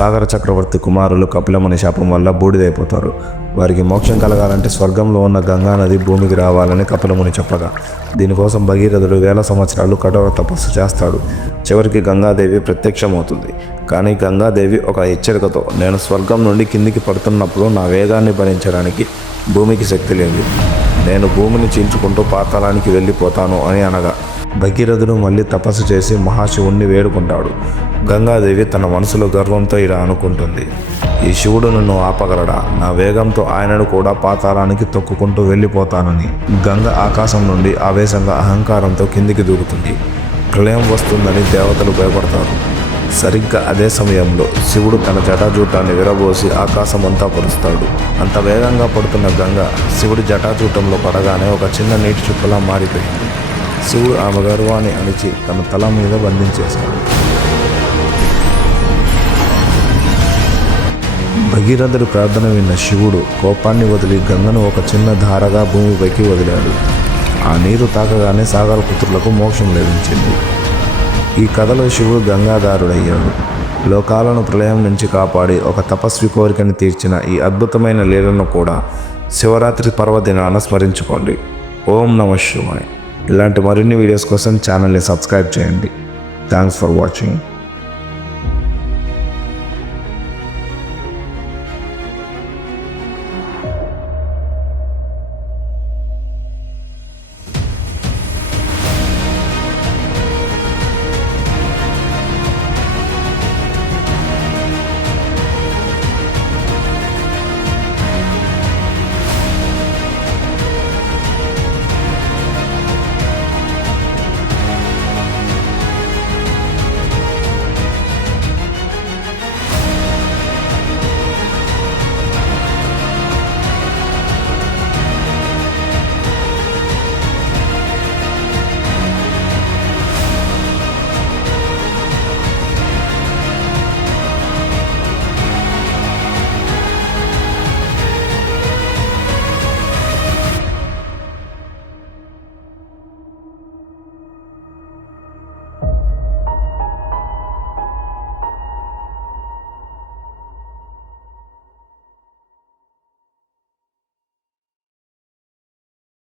సాగర చక్రవర్తి కుమారులు కపిలముని శాపం వల్ల బూడిదైపోతారు. వారికి మోక్షం కలగాలంటే స్వర్గంలో ఉన్న గంగానది భూమికి రావాలని కపిలముని చెప్పగా దీనికోసం భగీరథుడు వేల సంవత్సరాలు కఠోర తపస్సు చేస్తాడు. చివరికి గంగాదేవి ప్రత్యక్షమవుతుంది. కానీ గంగాదేవి ఒక హెచ్చరికతో, నేను స్వర్గం నుండి కిందికి పడుతున్నప్పుడు నా వేగాన్ని భరించడానికి భూమికి శక్తి లేదు, నేను భూమిని చీల్చుకుంటూ పాతాళానికి వెళ్ళిపోతాను అని అనగా భగీరథుడు మళ్ళీ తపస్సు చేసి మహాశివుణ్ణి వేడుకుంటాడు. గంగాదేవి తన మనసులో గర్వంతో ఇలా అనుకుంటుంది, ఈ శివుడు నన్ను ఆపగలడా? నా వేగంతో ఆయనను కూడా పాతాళానికి తొక్కుకుంటూ వెళ్ళిపోతానని. గంగ ఆకాశం నుండి ఆవేశంగా అహంకారంతో కిందికి దూకుతుంది. ప్రళయం వస్తుందని దేవతలు భయపడతారు. సరిగ్గా అదే సమయంలో శివుడు తన జటాజూటాన్ని విరబోసి ఆకాశమంతా పరుస్తాడు. అంత వేగంగా పడుతున్న గంగ శివుడి జటాజూటంలో పడగానే ఒక చిన్న నీటి చుక్కలా మారిపోయింది. శివుడు ఆమె గర్వాన్ని అణిచి తన తల మీద బంధించేశాడు. భగీరథుడి ప్రార్థన విన్న శివుడు కోపాన్ని వదిలి గంగను ఒక చిన్న ధారగా భూమిపైకి వదిలాడు. ఆ నీరు తాకగానే సాగరపుత్రులకు మోక్షం లభించింది. ఈ కథలో శివుడు గంగాధారుడయ్యాడు. లోకాలను ప్రళయం నుంచి కాపాడి ఒక తపస్వి కోరికని తీర్చిన ఈ అద్భుతమైన లీలను కూడా శివరాత్రి పర్వదినాన స్మరించుకోండి. ఓం నమః శివాయ. ఇలాంటి మరిన్ని వీడియోస్ కోసం ఛానల్ని సబ్స్క్రైబ్ చేయండి. Thanks for watching.